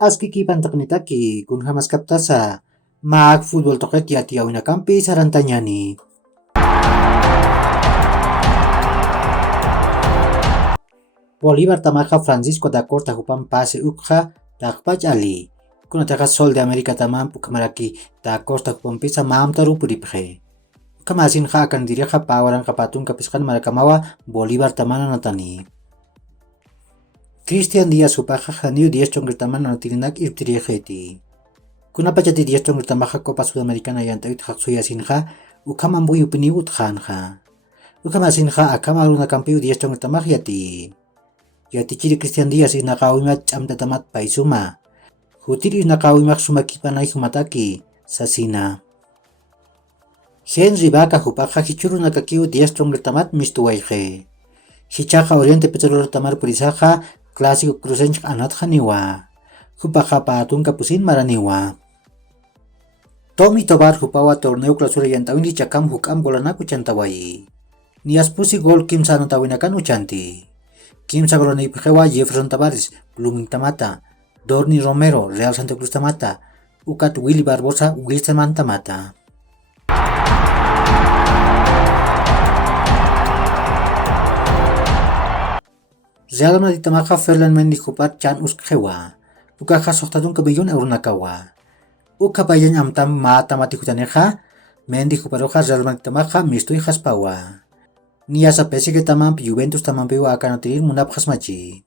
Askiki pantaknitaki kun hamas kaptasa maak futbol toket yati awina kampi sarantanyani. Bolívar tamaka Francisco da Corta hupan pase ukha takpach ali. Kuna taka sol de Amerika tamam pukamaraki da Corta hupan pisa maam taru puriphe. Kamasin ha akan diri ha pawaran kapatun kapiskan marakamawa Bolívar tamana natani. Christian Díaz hupaja haniu 10 chongir tamana natirinak irptiriheti. Kuna pachati 10 chongir tamaja Copa Sudamericana yantawit haksuyasinha ukamambuy upiniwut khanha. Ukamasinha akamaruna kampiu 10 chongir tamaj yati. Yati ciri Christian Díaz inakawimak chamtatamat paisuma. Hutir inakawimak sumakipanay humataki sasina. Henry Vaca hupaja hichuru nakakiu 10 chongir tamat mistuwayje. Hichaja Oriente Petrolero tamar purisaja Clásico Cruzench anat haniwa. Hupaja paatun kapusin maraniwa. Tommy Tobar hupawa torneo clausura yantawin hichakam hukam golanaku chantawai. Niaspusi gol kim sanotawinakan uchanti. Kim Sagroni Pejewa Jefferson Tavares, Blooming Tamata, Dorni Romero, Real Santa Cruz Tamata, Ucat Willy Barbosa, Wilstermann Tamata. Real Madrid Tamaja Ferland Mendy Hupat Chan Uskewa, Ukaja Sohtadun Kabillon Eurunakawa. Uka Bayan Amtam Matamati Hutaneja, Mendy Huparoja Real Madrid Tamaja Mistui Haspawa. Niasa pesi que tamam Juventus tamampiwa akan tirir munap khasmachi.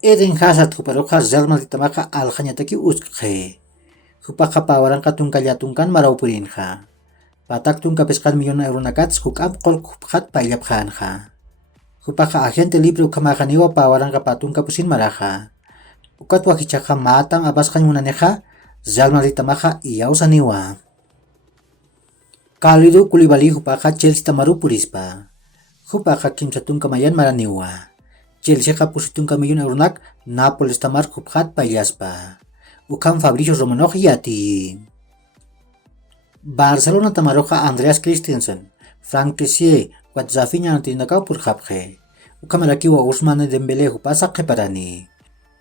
Eden Hazard huparoja Real Madrid tamaka alhanyataki uskhe. Hupaja pawaran katun kalyatungkan maraupurinha. Patak tun kapeskan milyon euro nakats hukam kol huphat pailaphanha. Hupaja agente libre ukamahaniwa pawaran kapatun kapusin maraja. Ukat wakichaja matang abas kanyunaneja Real Madrid tamaja iyausaniwa. Kalidu Koulibaly hupaja Chelsea tamaru purispa. Hupaja kimsatun kamayan maraniwa. Chelsea kapusitun kamilyon euronak Napoles tamar huphat payaspa. Ukam Fabricio Romano yati. Barcelona tamaroja Andreas Christensen, Frank Kessié, Rafinha natinakaw purhapje. Ukam alakiwa Ousmane Dembélé hupasa keparani.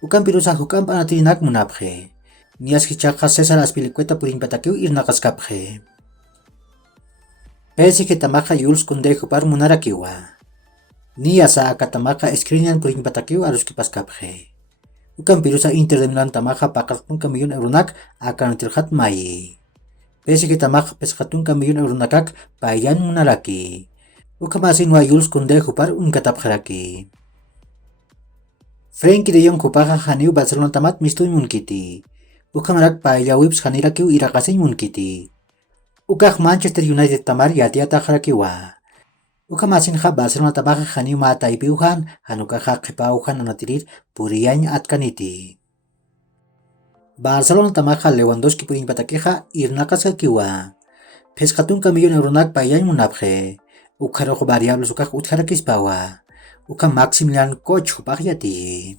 Ukam pirusa hukam panatinak munapje. Nias hichaja César Azpilicueta purinpatakiw irnakaskapje. Pesi que tamaja Jules Koundé hupar munarakiwa. Niasa akatamaja Skriniar purinpatakiw aruskipaskapje. Ukam pirusa Inter de Milán tamaja pakatun kamilyon euronak akan tirhat mai. Pesi que tamaja peskatun kamilyon euronakak payan munaraki. Ukam asinwa Jules Koundé hupar unkatapjaraki. Frenkie de Jong hupaja haniu Barcelona tamat mistuy munkiti. Ukam rak payawips hanirakiw irakasin munkiti. Ukak Manchester United tamar yatiata harakiwa. Ukam asinha Barcelona tamaja haniu mataipiuhan hanukaja kepauhan anatirir puriyan atkaniti. Barcelona tamaja Lewandowski purinpatakeja irnakaskakiwa. Peskatun kamilyon euronak payan munapje. Ukarojo variables ukak utharakispawa. Ukam Maximilian Koch hupaj yati.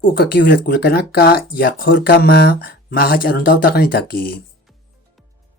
Uka kiwlet kulekanaka yakhor kama mahach aruntau takanitaki.